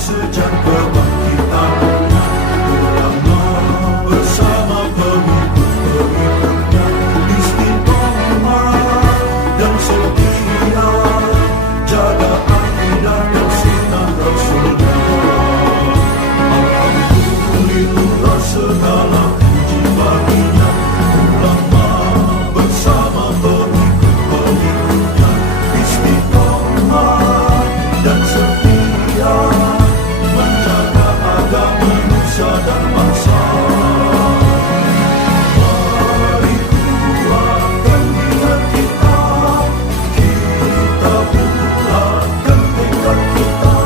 sejak kebangkitan ulama bersama pengikut-pengikutnya istiqomah dan setia jaga akidah dan sunnah Rasulullah. Alhamdulillah segala puji baginya ulama bersama pengikut-pengikutnya istiqomah dan setia menjaga agama nusa dan bangsa. Mari kuatkan niat kita, kita bulatkan tekad kita,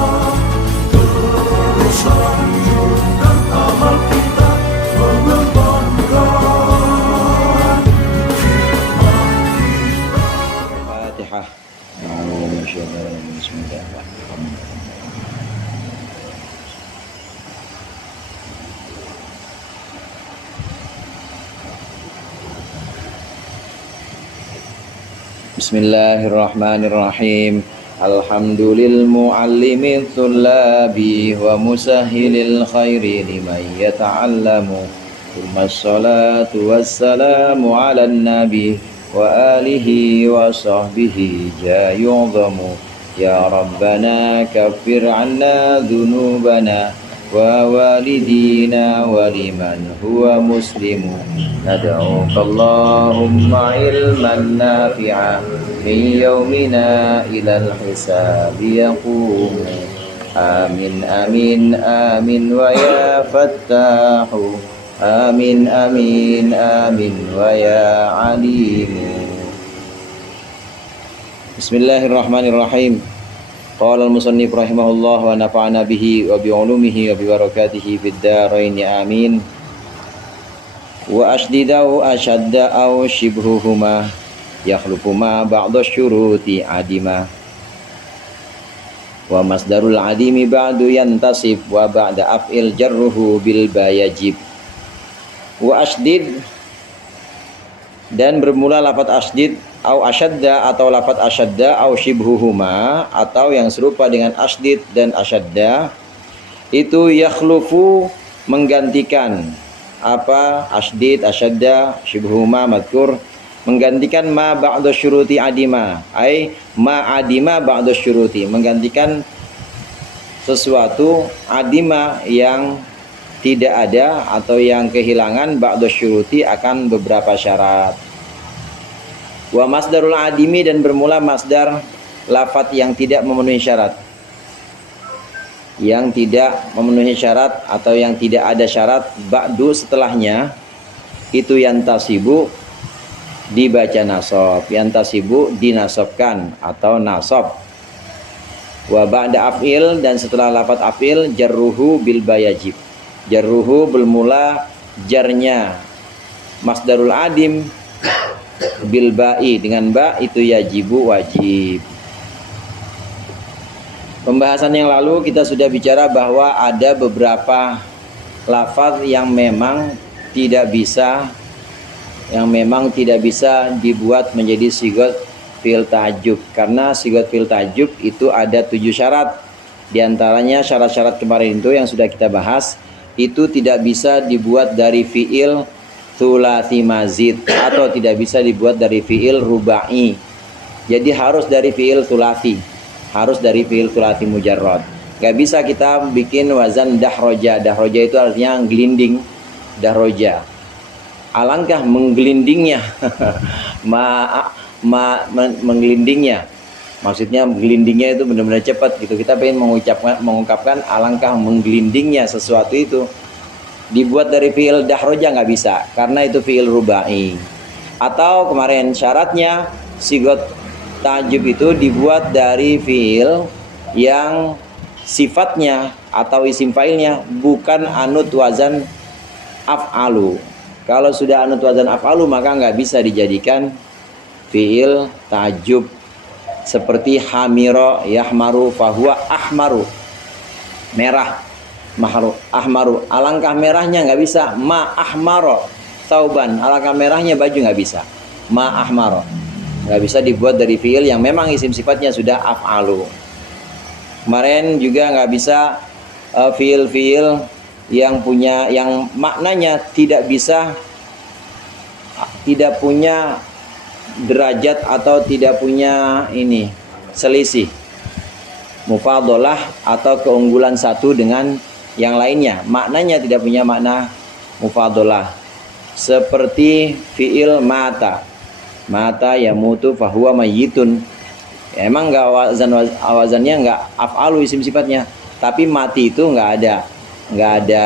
terus lanjutkan amal kita, mengembangkan hikmah kita. Fatihah. Bismillahirrahmanirrahim. Bismillahirrahmanirrahim. Alhamdulil muallimil thullabi wa musahhilil khairi liman yata'allamu. Thumma salatu wassalamu ala nabi wa alihi wa sahbihi jayu'zamu. Ya Rabbana kaffir anna dhunubana wa walidina wa liman huwa muslimu. Nad'uka Allahumma ilman nafi'a min yawmina ilal hisabi yaqumu. Amin amin amin wa ya fattahu. Amin amin amin wa ya alimu. Bismillahirrahmanirrahim. Qala al-musannif rahimahullah wa nafa'ana bihi wa bi'ulumihi wa bibarakatihi fid dharain amin. Wa ashdidau ashadda aw shibhuhuma yakhlufu ma ba'da syuruti adima. Wa masdarul adimi ba'du yantasib wa ba'da af'il jarruhu bil bayajib. Wa ashdid, dan bermula lafaz ashdid au asyadda atau lafaz asyadda au shibhuhuma atau yang serupa dengan ashdid dan asyadda itu yakhlufu menggantikan apa ashdid asyadda shibhuhuma madkur menggantikan ma ba'da syuruti adima ai ma adima ba'da syuruti menggantikan sesuatu adima yang tidak ada atau yang kehilangan ba'da syuruti akan beberapa syarat. Wa masdarul adimi, dan bermula masdar lafaz yang tidak memenuhi syarat. Yang tidak memenuhi syarat atau yang tidak ada syarat ba'du setelahnya itu yantasibu dibaca nasab, yantasibu dinasabkan atau nasab. Wa ba'da af'il, dan setelah lafaz af'il jarruhu bil bayajib. Jarruhu bermula jarnya masdarul adim bil ba'i dengan ba itu yajibu wajib. Pembahasan yang lalu kita sudah bicara bahwa ada beberapa lafaz yang memang tidak bisa dibuat menjadi sigot fi'il ta'ajjub, karena sigot fi'il ta'ajjub itu ada 7 syarat. Di antaranya syarat-syarat kemarin itu yang sudah kita bahas itu tidak bisa dibuat dari fi'il thulathi mazid atau tidak bisa dibuat dari fi'il rubai. Jadi harus dari fi'il thulathi, harus dari fi'il thulathi mujarrad. Gak bisa kita bikin wazan dahroja. Dahroja itu artinya gelinding, dahroja. Alangkah menggelindingnya menggelindingnya. Maksudnya gelindingnya itu benar-benar cepat gitu. Kita pengen mengungkapkan alangkah menggelindingnya sesuatu itu. Dibuat dari fi'il dahroja nggak bisa, karena itu fi'il rubai. Atau kemarin syaratnya sigot ta'ajjub itu dibuat dari fi'il yang sifatnya atau isim fa'ilnya bukan anut wazan af'alu. Kalau sudah anut wazan af'alu maka nggak bisa dijadikan fi'il ta'ajjub. Seperti hamiro yahmaru fahuwa ahmaru, merah, mahru ahmaru, alangkah merahnya nggak bisa. Ma ahmaro tauban, alangkah merahnya baju nggak bisa. Ma ahmaro nggak bisa dibuat dari fiil yang memang isim sifatnya sudah af'alu. Kemarin juga nggak bisa fiil-fiil yang maknanya tidak punya derajat atau tidak punya selisih, mufadalah atau keunggulan satu dengan yang lainnya, maknanya tidak punya makna mufadalah, seperti fiil mata yamutu fahuwa mayyitun. Emang enggak wazannya enggak af'alu isim sifatnya, tapi mati itu enggak ada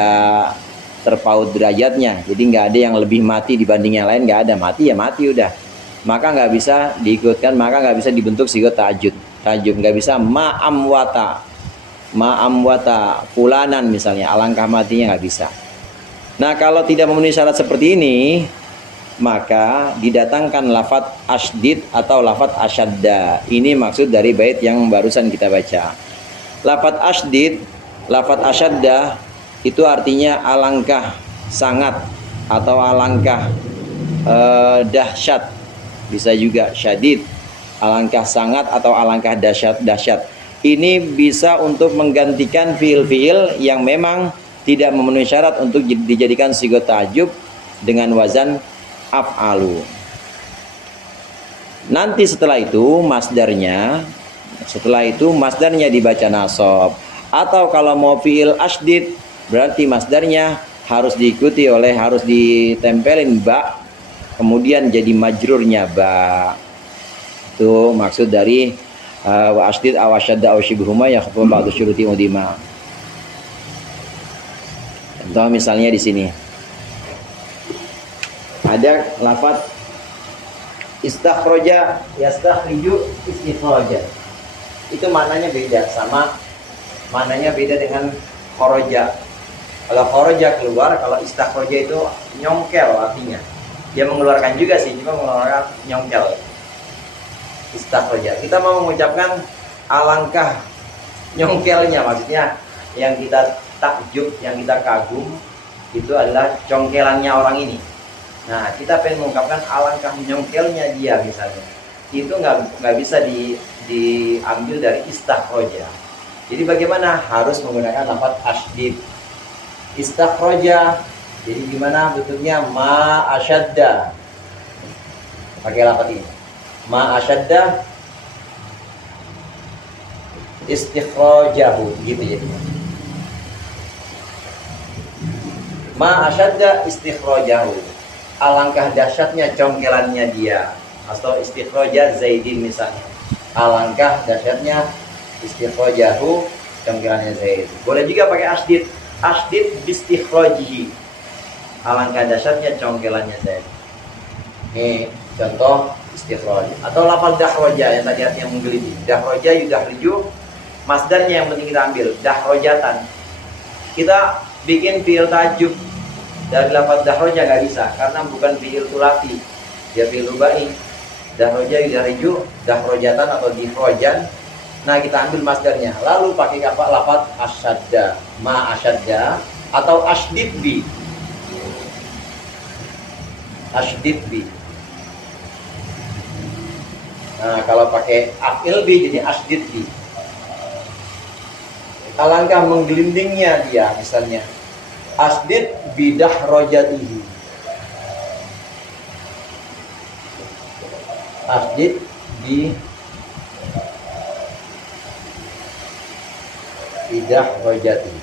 terpaut derajatnya, jadi enggak ada yang lebih mati dibanding yang lain, enggak ada. Mati ya mati udah, maka enggak bisa diikutkan, maka enggak bisa dibentuk sigot ta'ajjud, enggak bisa ma'amwata fulanan misalnya, alangkah matinya enggak bisa. Nah, kalau tidak memenuhi syarat seperti ini, maka didatangkan lafadz asydid atau lafadz asyadda. Ini maksud dari bait yang barusan kita baca. Lafadz asydid, lafadz asyadda itu artinya alangkah sangat atau alangkah dahsyat. Bisa juga syadid, alangkah sangat atau alangkah dahsyat. Ini bisa untuk menggantikan fiil-fiil yang memang tidak memenuhi syarat untuk dijadikan sigot ta'ajjub dengan wazan af'alu. Nanti setelah itu masdarnya dibaca nasab. Atau kalau mau fiil asydid, berarti masdarnya harus ditempelin ba, kemudian jadi majrurnya ba. Itu maksud dari wa asydid aw asyadda aw shibhuma yakhfu ba'du syuruti udima. Contoh misalnya di sini ada lafaz istakhraja yastakhriju istikhraja. Itu maknanya beda dengan kharaja. Kalau kharaja keluar, kalau istakhraja itu nyongkel artinya. Dia mengeluarkan juga sih, cuma mengeluarkan nyongkel. Istakhraja. Kita mau mengucapkan alangkah nyongkelnya, maksudnya yang kita takjub, yang kita kagum itu adalah congkelannya orang ini. Nah, kita pengen mengungkapkan alangkah nyongkelnya dia misalnya. Itu nggak bisa diambil dari istakhraja. Jadi bagaimana? Harus menggunakan lafaz asydid. Istakhraja. Jadi gimana bentuknya? Ma asyadda. Pakai lafaz ini. Ma asyadda istikhrajahu, gitu jadinya. Ma asyadda istikhrajahu. Alangkah dahsyatnya congkelannya dia. Atau istikhraja Zaidin misalnya. Alangkah dahsyatnya istikhrajahu, congkelannya Zaid. Boleh juga pakai asydid. Asydid bistikhrajihi. Alangkah dahsyatnya congkelannya Zaid. Ini contoh istikhraj. Atau lafaz dahroja yang tadi artinya menggeliti. Dahroja yudahriju, masdarnya yang penting kita ambil. Dahrojatan. Kita bikin fi'il ta'ajjub dari lafaz dahroja nggak bisa, karena bukan fi'il sulasi, dia fi'il rubai. Dahroja yudahriju, dahrojatan atau dihrojan. Nah, kita ambil masdarnya, lalu pakai lafaz asyadda, ma asyadda atau asydid bi. Asydid bi. Nah, kalau pakai af'il bi jadi asydid bi. Alangkah menggelindingnya dia, misalnya asydid bidah rojatihi. Asydid bi bidah rojatihi.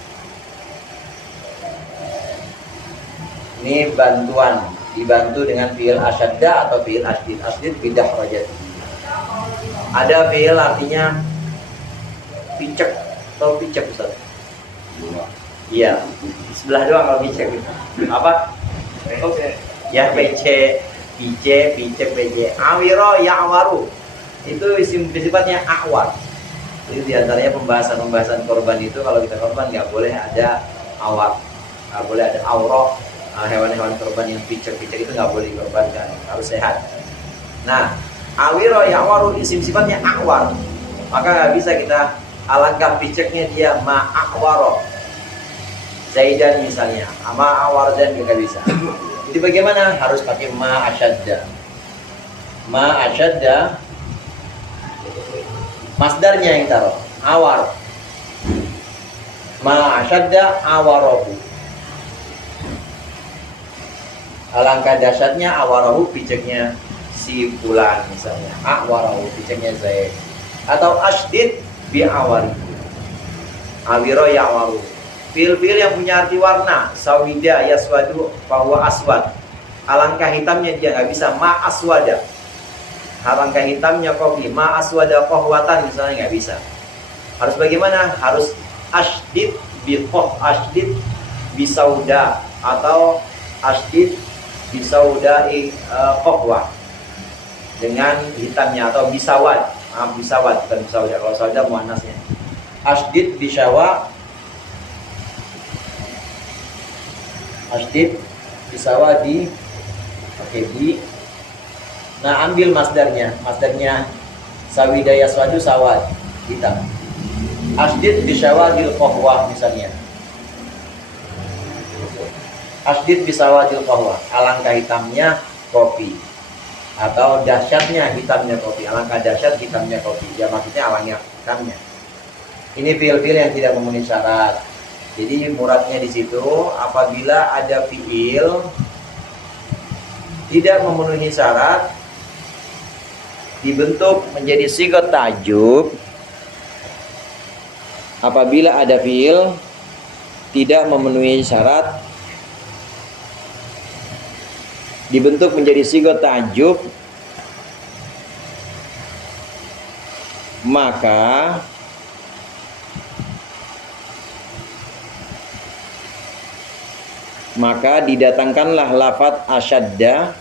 Ini bantuan, dibantu dengan fi'il asyadda atau fi'il asydid. Asydid bidah rojatihi. Ada fi'il artinya picek. Tahu picek Ustaz? Iya, sebelah doang kalau picek. Apa? Ya, PC, picek, PC. Awiro ya awaru. Itu sifatnya awar. Itu diantaranya pembahasan korban itu, kalau kita korban nggak boleh ada awar, nggak boleh ada aurah. Hewan-hewan korban yang picek itu nggak boleh dikorbankan, harus sehat. Nah, awiro ya awaru isim sifatnya awar, maka nggak bisa kita alangkah piceknya dia ma'akwaro Zaidan misalnya, ma'awardan juga bisa. Jadi bagaimana? Harus pakai ma'asyadda. Ma'asyadda masdarnya yang taruh awar. Ma asyadda awarahu. Alangkah dahsyatnya awarahu, piceknya si fulan misalnya. Awarahu, piceknya Zaid. Atau asydid bi awarihi. Awiro ya'waru. Fil-fil yang punya arti warna. Sawida yaswadu bahwa aswad. Alangkah hitamnya dia nggak bisa ma aswada. Alangkah hitamnya kopi ma aswada kohwatan misalnya nggak bisa. Harus bagaimana? Harus asydid bi qoh, asydid bi sauda atau asydid bi saudai kohwa dengan hitamnya atau bisawad. Bisawad bukan bisauda. Kalau sauda muannasnya. Asydid bisawa, asydid bisawadi, pakai di. Nah, ambil masdarnya sawida yaswadu sawad, hitam. Asydid bisawadil qahwah misalnya. Asydid bisawadil qahwah, alangkah hitamnya kopi. Atau dahsyatnya hitamnya kopi, alangkah dahsyat hitamnya kopi. Ya maksudnya alangkah hitamnya. Ini fiil-fiil yang tidak memenuhi syarat. Jadi muradnya di situ apabila ada fiil tidak memenuhi syarat dibentuk menjadi sigat ta'jub. Apabila ada fiil tidak memenuhi syarat dibentuk menjadi sigat ta'jub, maka didatangkanlah lafadz asyadda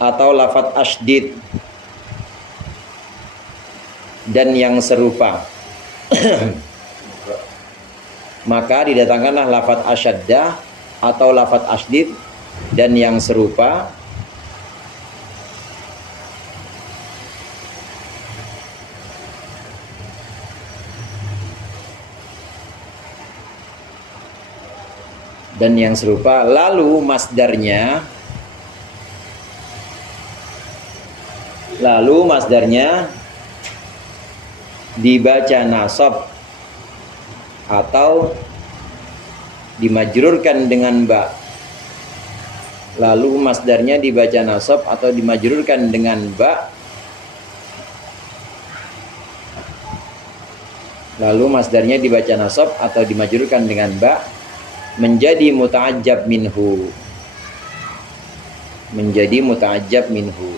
atau lafadz asydid dan yang serupa. Maka didatangkanlah lafadz asyadda atau lafadz asydid dan yang serupa lalu masdarnya dibaca nasab atau dimajrurkan dengan ba. Lalu masdarnya dibaca nasab atau dimajrurkan dengan ba. Lalu masdarnya dibaca nasab atau dimajrurkan dengan ba, menjadi muta'ajjab minhu. Menjadi muta'ajjab minhu.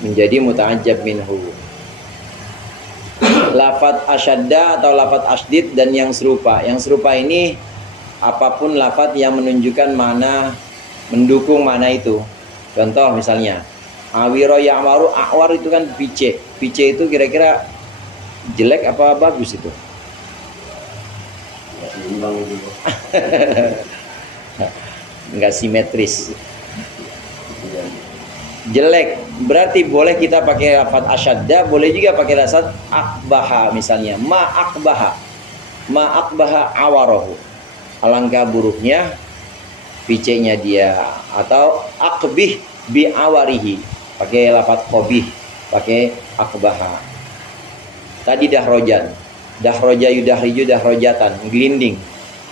Menjadi muta'ajjab minhu. Lafadz asyadda atau lafadz asydid dan yang serupa. Yang serupa ini apapun lafadz yang menunjukkan mana, mendukung mana itu. Contoh misalnya awiro ya'waru, a'war itu kan pice. Pice itu kira-kira jelek apa bagus itu? Enggak simetris. Jelek, berarti boleh kita pakai lafadz asyadda, boleh juga pakai lafadz akbaha misalnya. Ma akbaha awarahu. Alangkah buruknya picenya dia. Atau akbih bi awarihi, pakai lafadz qabih, pakai akbaha. Tadi dahrojan, dahroja yudahriju dahrojatan, gelinding.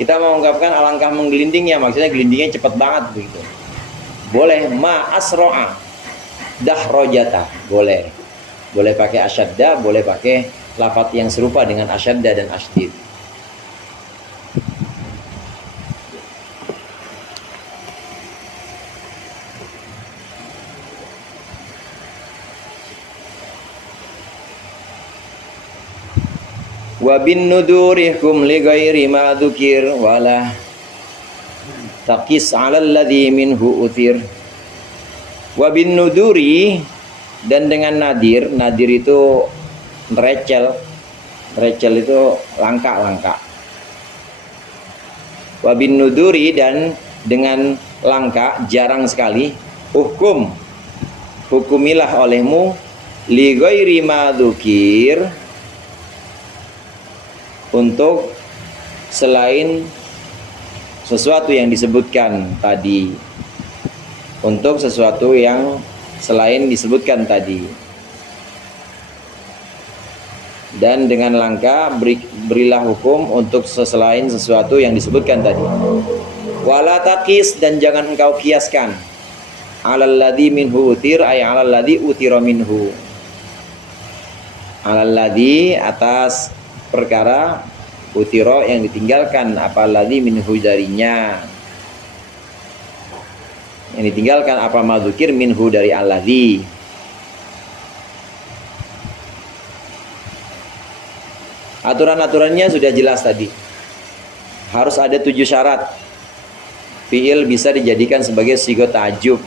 Kita mau mengungkapkan alangkah menggelindingnya, maksudnya gelindingnya cepat banget begitu. Boleh ma asro'a dahrojata, boleh pakai asyadda, boleh pakai lafadz yang serupa dengan asyadda dan asydid. Wa bin nudurihum li ghairi ma dzukir wala taqis 'ala alladhi minhu uthir. Wa bin nuduri, dan dengan nadir. Nadir itu recel itu langka. Wa bin nuduri, dan dengan langka, jarang sekali. Hukumilah olehmu li ghairi ma dzukir, untuk selain sesuatu yang disebutkan tadi, untuk sesuatu yang selain disebutkan tadi. Dan dengan langka berilah hukum untuk selain sesuatu yang disebutkan tadi. Wala taqis, dan jangan engkau kiaskan, alal ladzi minhu utir, ay alal ladzi utira minhu, alal ladzi, atas perkara, utiro yang ditinggalkan, apa ladzi minhu darinya, yang ditinggalkan apa madzukir minhu dari alladzi. Aturan-aturannya sudah jelas tadi. Harus ada 7 syarat. Fi'il bisa dijadikan sebagai sigot ta'ajjub.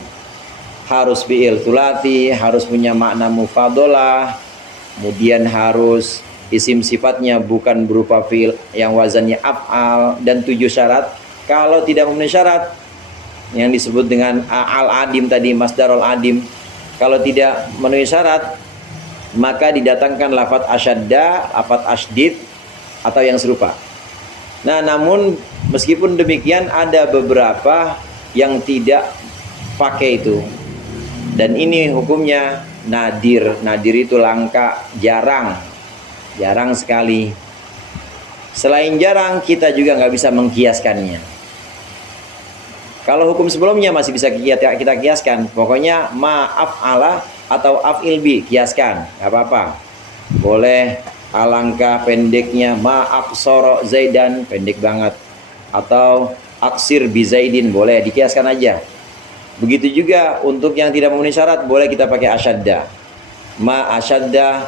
Harus fi'il thulathi, harus punya makna mufadalah, kemudian harus isim sifatnya bukan berupa fi'il yang wazannya af'al, dan 7 syarat. Kalau tidak memenuhi syarat yang disebut dengan al-adim tadi, masdarul adim, kalau tidak memenuhi syarat, maka didatangkan lafadz asyadda, lafadz asydid, atau yang serupa. Nah, namun meskipun demikian ada beberapa yang tidak pakai itu, dan ini hukumnya nadir. Nadir itu langka, jarang sekali. Selain jarang, kita juga nggak bisa mengkiaskannya. Kalau hukum sebelumnya masih bisa kita kiaskan, pokoknya maaf ala atau af'il bi, kiaskan, nggak apa-apa. Boleh alangkah pendeknya maaf soro zaidan, pendek banget, atau aksir bi zaidin, boleh dikiaskan aja. Begitu juga untuk yang tidak memenuhi syarat, boleh kita pakai asyadda. Ma asyadda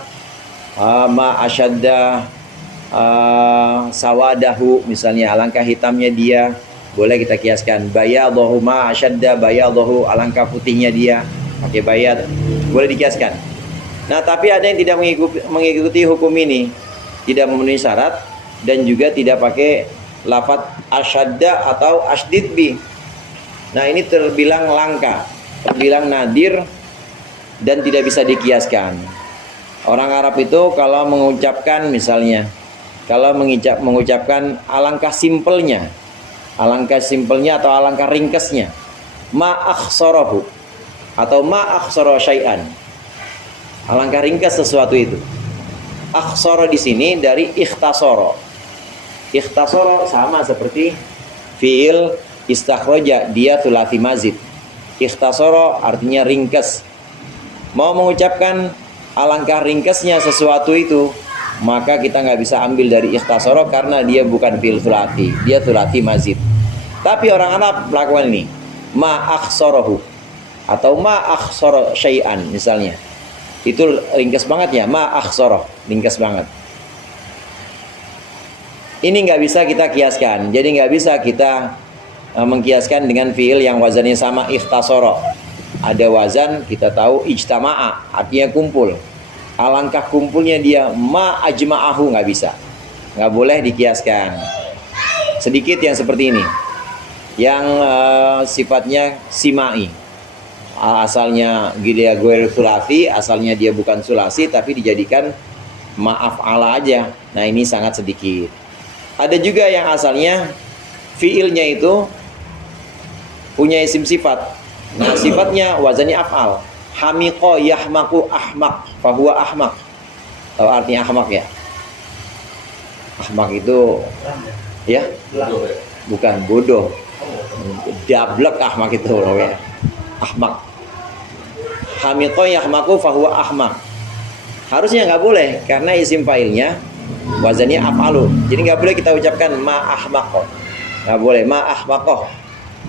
sawadahu, misalnya alangkah hitamnya dia, boleh kita kiaskan. Bayadahu, ma asyadda bayadahu, alangkah putihnya dia, pakai bayad, boleh dikiaskan. Nah, tapi ada yang tidak mengikuti hukum ini, tidak memenuhi syarat, dan juga tidak pakai lafadz asyadda atau asydid bi. Nah, ini terbilang langka, terbilang nadir, dan tidak bisa dikiaskan. Orang Arab itu kalau mengucapkan, misalnya kalau mengucapkan alangkah simpelnya atau alangkah ringkesnya, ma akhsarahu atau ma akhsara syai'an, alangkah ringkas sesuatu itu. Akhsara di sini dari ikhtasara. Ikhtasara sama seperti fi'il istakhraja, dia thulathi mazid. Ikhtasara artinya ringkas. Mau mengucapkan alangkah ringkasnya sesuatu itu, maka kita nggak bisa ambil dari ikhtasara karena dia bukan fi'il thulathi, dia thulathi mazid. Tapi orang Arab melakukan ini, ma akhsarahu atau ma akhsara syai'an misalnya. Itu ringkas banget ya, ma akhsara, ringkas banget. Ini nggak bisa kita kiaskan. Jadi nggak bisa kita mengkiaskan dengan fi'il yang wazannya sama, ikhtasara. Ada wazan, kita tahu ijtama'a, artinya kumpul. Alangkah kumpulnya dia, ma ajma'ahu, nggak bisa, nggak boleh dikiaskan. Sedikit yang seperti ini, yang sifatnya simai, asalnya dia ghair sulasi, asalnya dia bukan sulasi tapi dijadikan maaf ala aja. Nah, ini sangat sedikit. Ada juga yang asalnya fiilnya itu punya isim sifat. Nah, sifatnya wazannya af'al. Hamiqo yahmaku ahmak, fahuwa ahmak. Tahu artinya ahmak ya? Ahmak itu ya? Bukan bodoh. Dablek ahmak itu loh ya. Ahmak. Hamiqo yahmaku fahuwa ahmak. Harusnya nggak boleh karena isim fa'ilnya wazannya af'alu. Jadi nggak boleh kita ucapkan ma ahmaqo. Nggak boleh ma ahmaqo.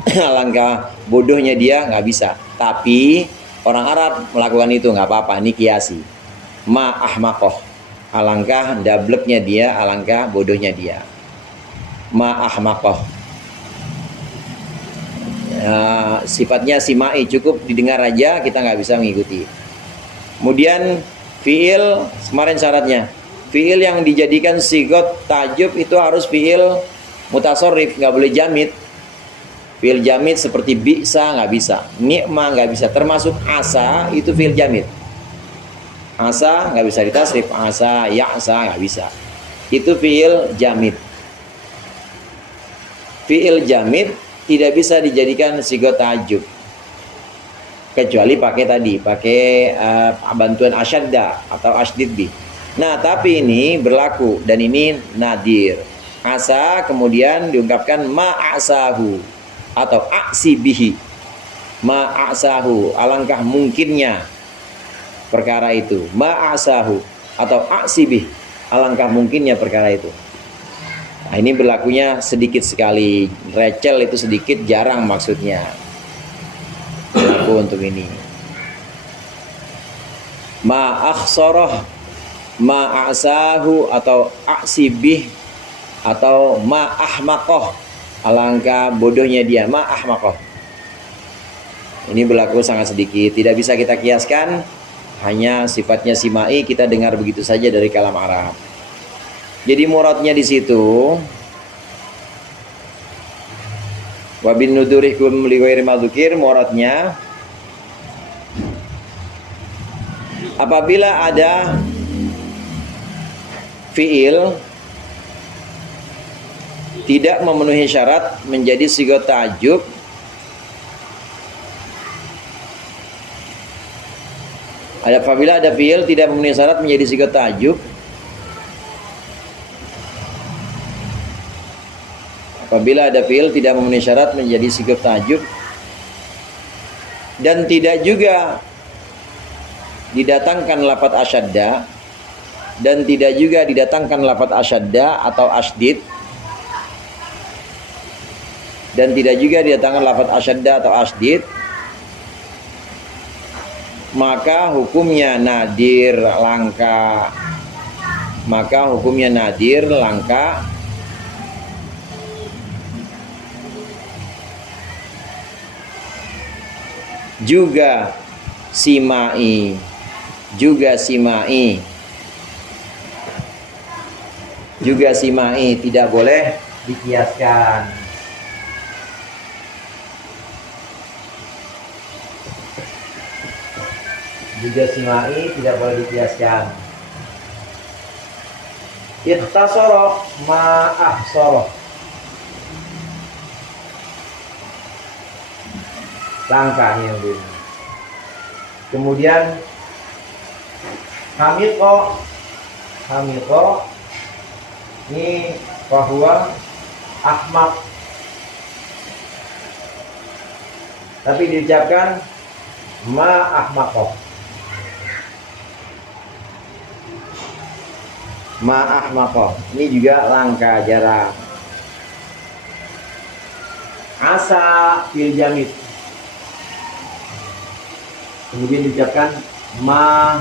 Alangkah bodohnya dia, nggak bisa. Tapi orang Arab melakukan itu, nggak apa-apa, ini kiasi. Ma ahmaqoh, alangkah dableknya dia, alangkah bodohnya dia. Ma ahmaqoh, sifatnya simai, cukup didengar aja, kita nggak bisa mengikuti. Kemudian fiil, kemarin syaratnya fiil yang dijadikan sigot tajub itu harus fiil mutasorrif, nggak boleh jamid. Fi'il jamid seperti bi'sa nggak bisa, ni'ma nggak bisa, termasuk asa itu fi'il jamid. Asa nggak bisa ditasrif, asa, ya'sa nggak bisa. Itu fiil jamid. Fiil jamid tidak bisa dijadikan sigot ta'ajjub kecuali pakai bantuan asyadda atau asydid bi. Nah, tapi ini berlaku dan ini nadir. Asa kemudian diungkapkan ma'asahu atau aksi bihi. Ma'asahu, alangkah mungkinnya perkara itu. Ma'asahu atau aksi bih, alangkah mungkinnya perkara itu. Nah, ini berlakunya sedikit sekali. Recel itu sedikit, jarang maksudnya. Berlaku untuk ini. Ma'akhsoroh, ma'asahu atau aksi bih atau ma'ahmakoh, alangkah bodohnya dia. Ma'ahmakoh. Ini berlaku sangat sedikit, tidak bisa kita kiaskan. Hanya sifatnya simai, kita dengar begitu saja dari kalam Arab. Jadi muradnya di situ wa bin nudurikum li ghairi madzukir, muradnya apabila ada fiil tidak memenuhi syarat menjadi sigot ta'ajjub, apabila ada fiil tidak memenuhi syarat menjadi sigot ta'ajjub, apabila ada fiil tidak memenuhi syarat menjadi sigot ta'ajjub dan tidak juga didatangkan lafadz asyadda dan tidak juga didatangkan lafadz asyadda atau asydid dan tidak juga didatangkan lafadz asyadda atau asydid, maka hukumnya nadir langka. Maka hukumnya nadir langka. Juga simai. Juga simai. Juga simai tidak boleh dikiaskan. Juga simai tidak boleh dikiaskan. Ikhtasara ma'ahsara, langkah yang dulu. Kemudian hamiqo, ini bahwa ahmaq, tapi diucapkan ma'ahmaqo. Ma'ahmaqo, ini juga langka, jarang. Asa fil jamid, kemudian diucapkan ma'asahu,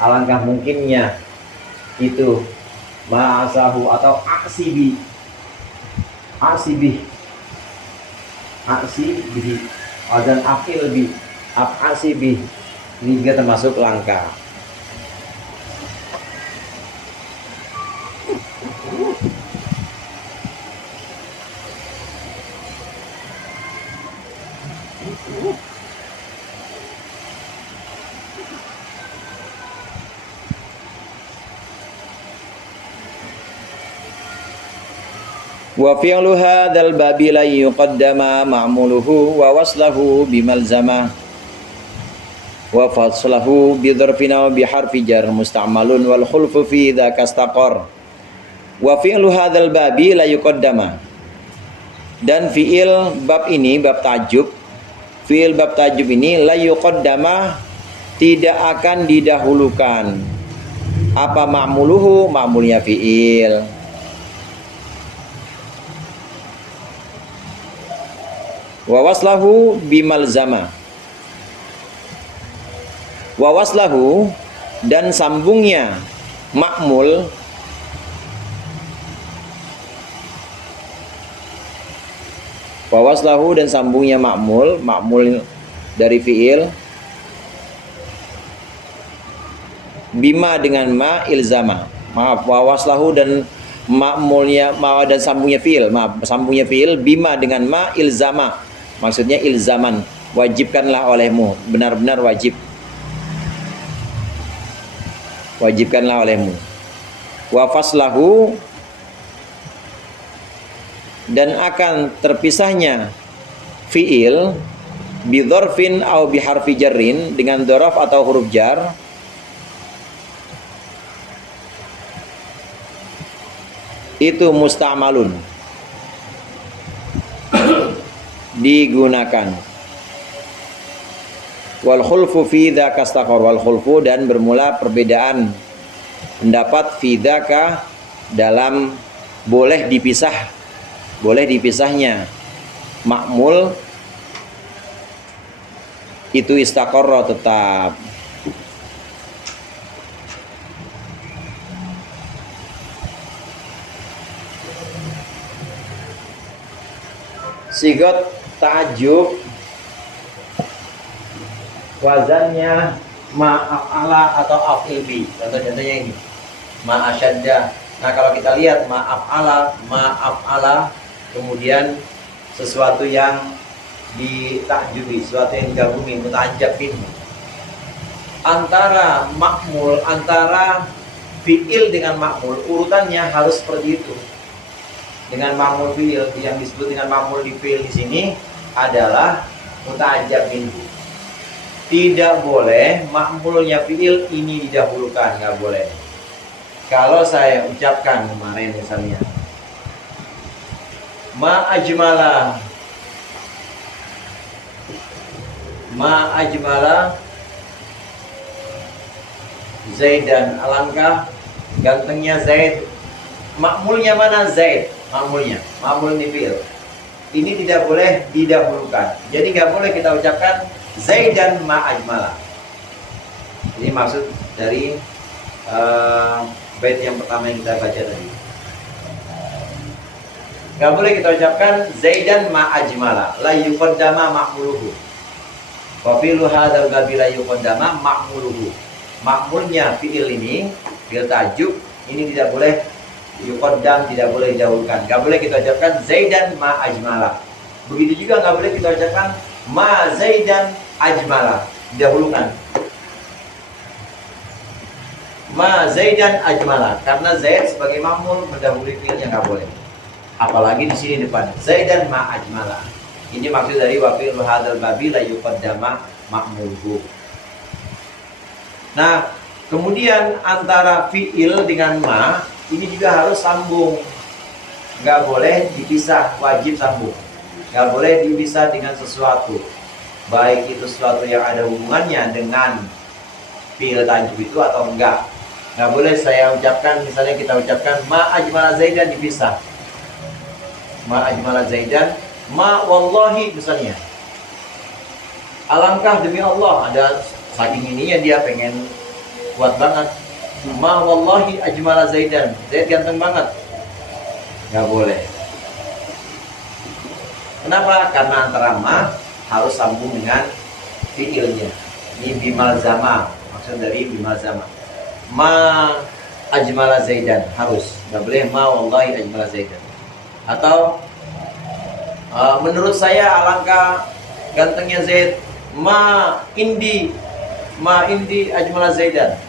alangkah mungkinnya itu. Ma'asahu atau aksibi, aksibi, aksibi, dan afil bi, aksibi, ini juga termasuk langka. Wa fi'lu hadzal babi la yuqaddama ma'muluhu wa waslahu bimalzamah wa faslahu bi dzarfina bi harfi jar musta'malun wal khulfu fi dzaka istaqar. Wa fi'lu hadzal babi la yuqaddama, dan fi'il bab ini, bab ta'ajjub, fi'il bab ta'ajjub ini la yuqaddama, tidak akan didahulukan. Apa ma'muluhu? Ma'mulnya fi'il. Wa waslahu bimalzama, wa waslahu, dan sambungnya ma'mul, wa waslahu dan sambungnya ma'mul, ma'mul dari fi'il, bima dengan ma ilzama, maaf, wa waslahu dan ma'mulnya ma dan sambungnya fi'il, maaf, sambungnya fi'il, bima dengan ma ilzama, maksudnya ilzaman, wajibkanlah olehmu, benar-benar wajibkanlah olehmu. Wa faslahu, dan akan terpisahnya fiil bi dzarfin au bi harfi jarrin, dengan dzaraf atau huruf jar, itu musta'malun, digunakan. Wal khulfu fi dzaka istaqar, wal khulfu, dan bermula perbedaan pendapat fi dzaka, dalam boleh dipisahnya ma'mul itu istaqarra, tetap. Sigot ta'ajub wazannya ma'af'ala atau af'il. Contoh-contohnya ini ma'asyadda. Nah, kalau kita lihat ma'af'ala, kemudian sesuatu yang ditakjubi, sesuatu yang digabungin, muta'ajjabin. Antara ma'mul, antara fi'il dengan ma'mul, urutannya harus seperti itu. Dengan ma'mul fi'il, yang disebut dengan ma'mul di fi'il di sini adalah muta'ajjabin. Tidak boleh ma'mulnya fi'il ini didahulukan, nggak boleh. Kalau saya ucapkan kemarin misalnya ma'ajmala Zaidan, alangkah gantengnya Zaid. Ma'mulnya mana? Zaid. Ma'mul nifil. Ini tidak boleh didahulukan. Jadi nggak boleh kita ucapkan Zaidan ma'ajmala. Ini maksud dari bait yang pertama yang kita baca tadi. Nggak boleh kita ucapkan Zaidan ma'ajmala, la yuqaddama ma'muluhu. Wa fi'lu hadzal babi la yuqaddama ma'muluhu. Ma'mulnya fi'il ini, fi'il tajuk ini tidak boleh yuqaddam, tidak boleh didahulukan. Nggak boleh kita ucapkan Zaidan ma'ajmala. Begitu juga nggak boleh kita ucapkan ma Zaidan ajmala, didahulukan. Ma Zaidan ajmala, karena Zaid sebagai ma'mul mendahului fi'ilnya, nggak boleh. Apalagi di sini depan Zaidan ma ajmala. Ini maksud dari wa fi'lu hadzal babi la yuqaddama ma'muluhu. Nah, kemudian antara fi'il dengan ma ini juga harus sambung. Nggak boleh dipisah, wajib sambung. Nggak boleh dipisah dengan sesuatu. Baik itu sesuatu yang ada hubungannya dengan fi'il tajuk itu atau enggak. Nggak boleh saya ucapkan, misalnya kita ucapkan ma ajmala Zaidan, dipisah. Ma ajmala Zaidan, ma wallahi misalnya. Alangkah demi Allah, ada saking ininya dia pengen kuat banget. Ma wallahi ajmala Zaidan, Zaid ganteng banget. Nggak boleh. Kenapa? Karena antara ma harus sambung dengan fi'ilnya. Ini bimal zama, maksud dari bimal zama. Ma ajmala Zaidan, harus. Nggak boleh ma wallahi ajmala Zaidan. Atau menurut saya alangkah gantengnya Zaid, ma indi ajmala Zaidan.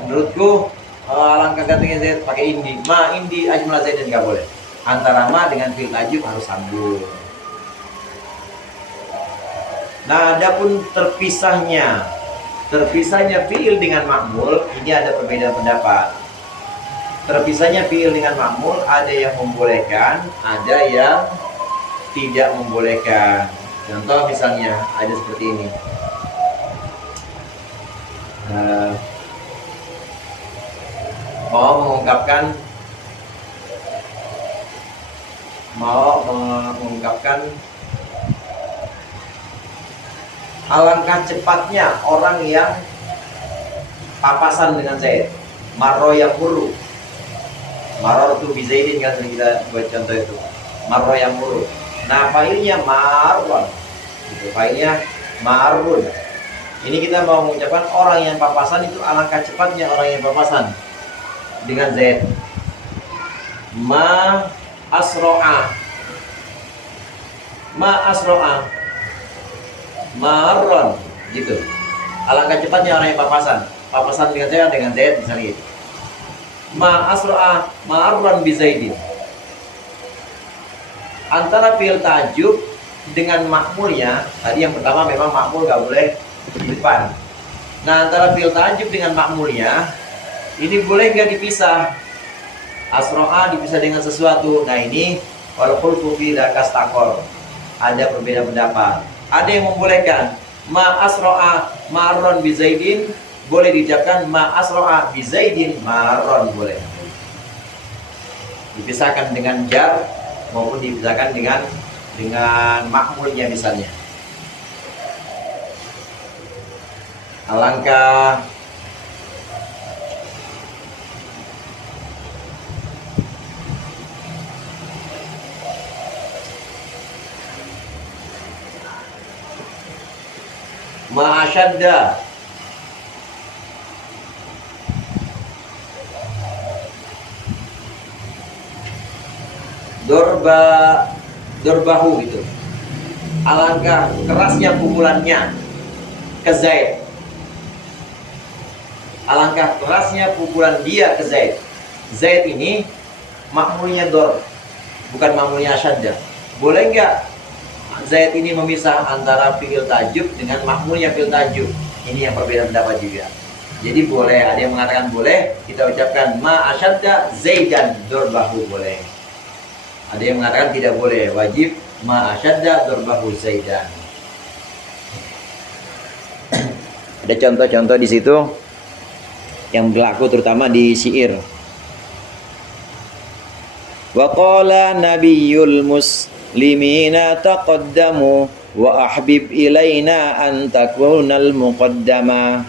Menurutku alangkah gantengnya Zaid, pakai indi, ma indi ajmala Zaidan, nggak boleh. Antara ma dengan fi'il tajuk harus sambung. Nah, adapun terpisahnya fi'il dengan ma'mul, ini ada perbedaan pendapat. Terpisahnya fi'il dengan ma'mul, ada yang membolehkan, ada yang tidak membolehkan. Contoh misalnya ada seperti ini. Mau mengungkapkan alangkah cepatnya orang yang papasan dengan Zaid. Marro yang muru. Maror tu bi Zaidin, kan kita buat contoh itu. Marro yang muru. Nah, failnya marwan. Gitu, failnya marun. Ini kita mau mengucapkan orang yang papasan itu alangkah cepatnya orang yang papasan dengan Zaid. Ma asro'a. marron gitu. Alangkah cepatnya orang yang papasan dengan Zaid misalnya gitu. Ma asra'a marron bi Zaidin. Antara fi'il ta'ajjub dengan makmulnya, tadi yang pertama memang makmul gak boleh di depan. Nah, antara fi'il ta'ajjub dengan makmulnya ini boleh nggak dipisah? Asro'a dipisah dengan sesuatu. Nah, ini walaupun kufi dan kastakor ada perbedaan pendapat. Ada yang membolehkan ma asro'a marron bi Zaidin, boleh diucapkan ma asro'a bi Zaidin marron, boleh. Dipisahkan dengan jar maupun dipisahkan dengan makmulnya misalnya. Alangkah ma'asyadda dorbahu gitu. Alangkah kerasnya pukulannya ke Zaid. Alangkah kerasnya pukulan dia ke Zaid. Zaid ini makmulnya dor, bukan makmulnya asyadda. Boleh nggak Zaid ini memisah antara fi'il ta'ajjub dengan makmulnya fi'il ta'ajjub? Ini yang perbedaan pendapat juga. Jadi boleh, ada yang mengatakan boleh, kita ucapkan ma asyadda Zaidan dorbahu, boleh. Ada yang mengatakan tidak boleh, wajib ma asyadda dorbahu Zaidan. Ada contoh-contoh di situ yang berlaku terutama di syair. Wa qala nabiyyul muslimina taqaddamu wa ahbib ilaina an takunal muqaddama.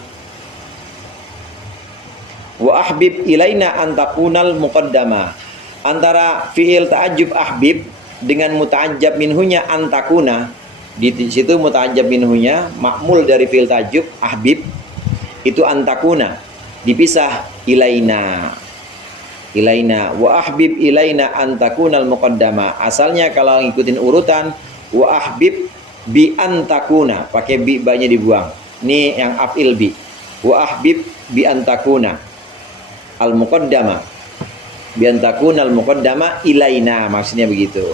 Wa ahbib ilaina an takunal muqaddama. Antara fi'il ta'ajjub ahbib dengan muta'ajjab minhunya antakuna, di situ muta'ajjab minhunya makmul dari fi'il ta'ajjub ahbib itu antakuna, dipisah ilaina wa ahbib ilaina antakunal muqaddama. Asalnya kalau ngikutin urutan wa ahbib bi antakuna, pakai bi, banyak dibuang. Ini yang af'il bi. Wa ahbib bi antakuna al muqaddama, bi antakuna al muqaddama ilaina, maksudnya begitu.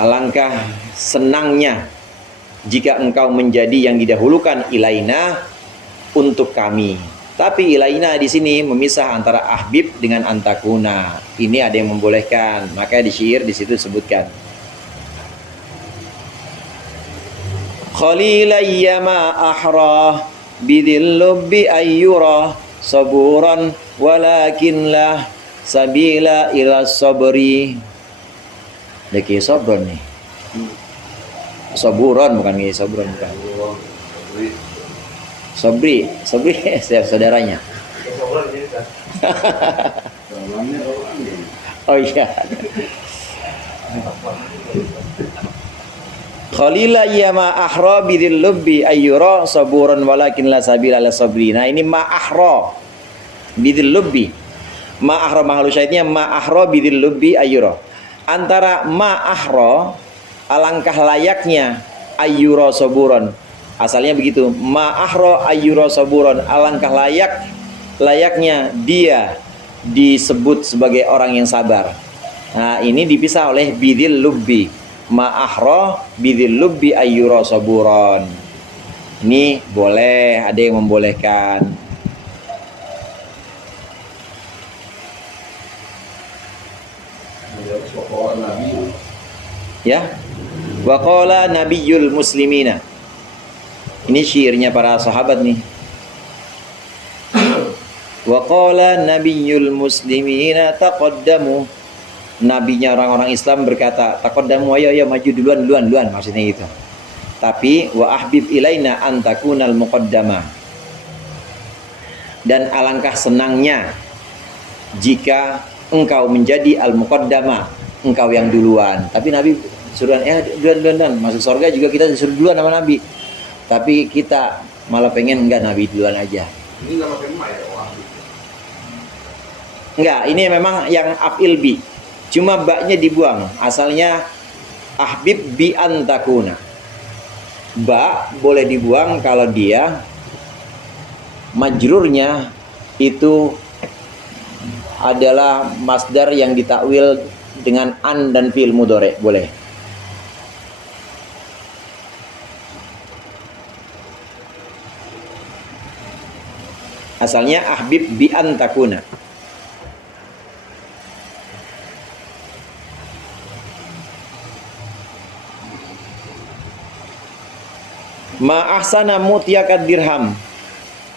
Alangkah senangnya jika engkau menjadi yang didahulukan ilaina untuk kami. Tapi ilaina di sini memisah antara ahbib dengan antakuna. Ini ada yang membolehkan, maka di syair di situ disebutkan. Khalilayya ma ahra bidil lubbi ayyura saburan walakin lah sabila ila sabri. Deki sobron nih. Soburon bukan nih, sobron bukan. Sobri saudaranya. Oh iya. Khalila ya ma ahra bidil lubbi ayyura saburan walakin la sabila la sabri. Nah, ini ma ahra bidil lubbi. Ma ahra mahalu syahidnya ma ahra bidil lubbi ayyura. Antara ma ahra, alangkah layaknya ayyura saburan. Asalnya begitu, ma ahra ayyura saburan, alangkah layaknya dia disebut sebagai orang yang sabar. Nah, ini dipisah oleh bidil lubbi. Ma ahra bidil lubbi ayyura saburan. Ini boleh, ada yang membolehkan. Ya, wa qala nabiyyul muslimina. Ini syairnya para sahabat nih. Wa qala nabiyyul muslimina taqaddamu. Nabinya orang-orang Islam berkata, taqaddamu, ayo maju duluan, maksudnya itu. Tapi wa ahbib ilaina an takunal muqaddama. Dan alangkah senangnya jika engkau menjadi al-muqaddama, engkau yang duluan. Tapi Nabi suruh duluan, masuk surga juga kita disuruh duluan sama Nabi. Tapi kita malah pengen enggak, Nabi duluan aja. Ini nggak pakai ma ya, wah. Enggak, ini memang yang af'il bi. Cuma baknya dibuang. Asalnya ahbib bi antakuna. Ba boleh dibuang kalau dia majrurnya itu adalah masdar yang ditakwil dengan an dan fi'il mudhari, boleh. Asalnya ahbib bi antakuna. Ma ahsana mutiyaka dirham.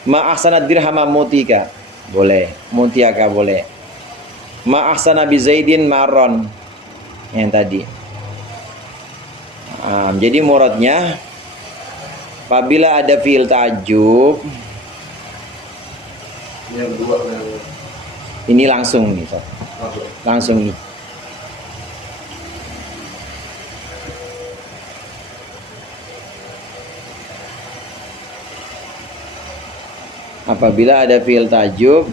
Ma ahsana dirhama mutika. Boleh. Mutiyaka boleh. Ma ahsana bi Zaidin marron. Yang tadi. Jadi muradnya apabila ada fi'il ta'ajjub, yang dua ini langsung nih, langsung nih. Apabila ada fi'il ta'ajjub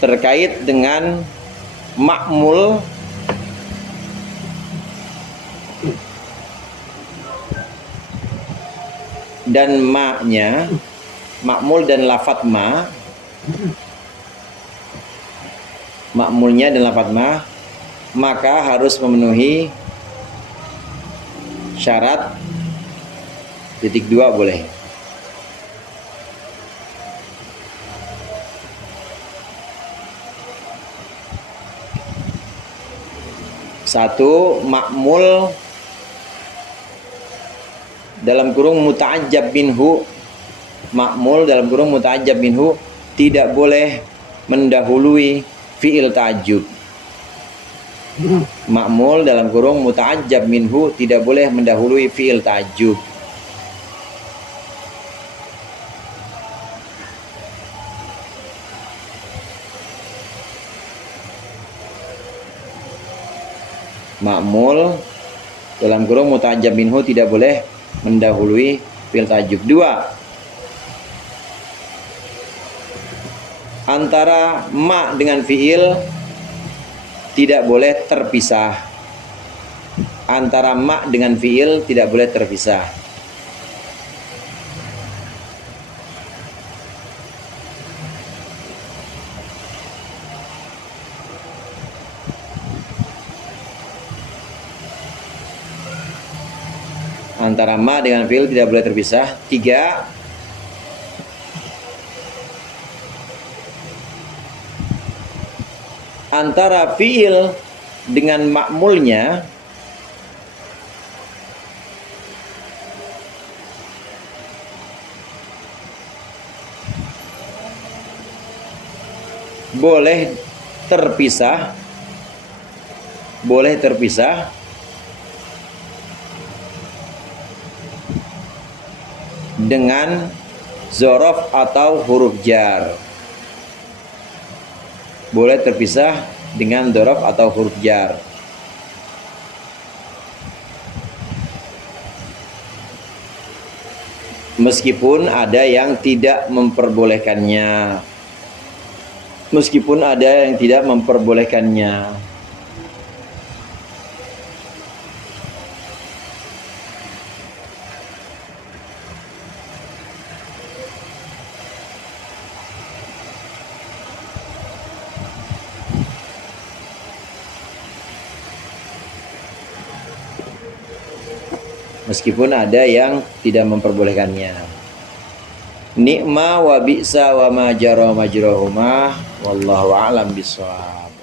terkait dengan ma'mul dan ma-nya, ma'mul dan lafadz ma, ma'mulnya dan lafadz ma, maka harus memenuhi syarat titik dua boleh. Satu, ma'mul dalam kurung muta'ajjab minhu, ma'mul dalam kurung muta'ajjab minhu tidak boleh mendahului fi'il ta'ajjub. Ma'mul dalam kurung muta'ajjab minhu tidak boleh mendahului fi'il ta'ajjub. Ma'mul dalam kurung muta'ajjab minhu tidak boleh mendahului fi'il ta'ajjub. Dua, antara ma dengan fi'il tidak boleh terpisah. Antara ma dengan fi'il tidak boleh terpisah. Antara ma dengan fi'il tidak boleh terpisah. Tiga, antara fi'il dengan ma'mulnya boleh terpisah, boleh terpisah dengan zorof atau huruf jar. Boleh terpisah dengan zorof atau huruf jar. Meskipun ada yang tidak memperbolehkannya. Meskipun ada yang tidak memperbolehkannya. Meskipun ada yang tidak memperbolehkannya. Ni'ma wa bi'sa wa ma jara majrahuma wallahu a'lam bishawab.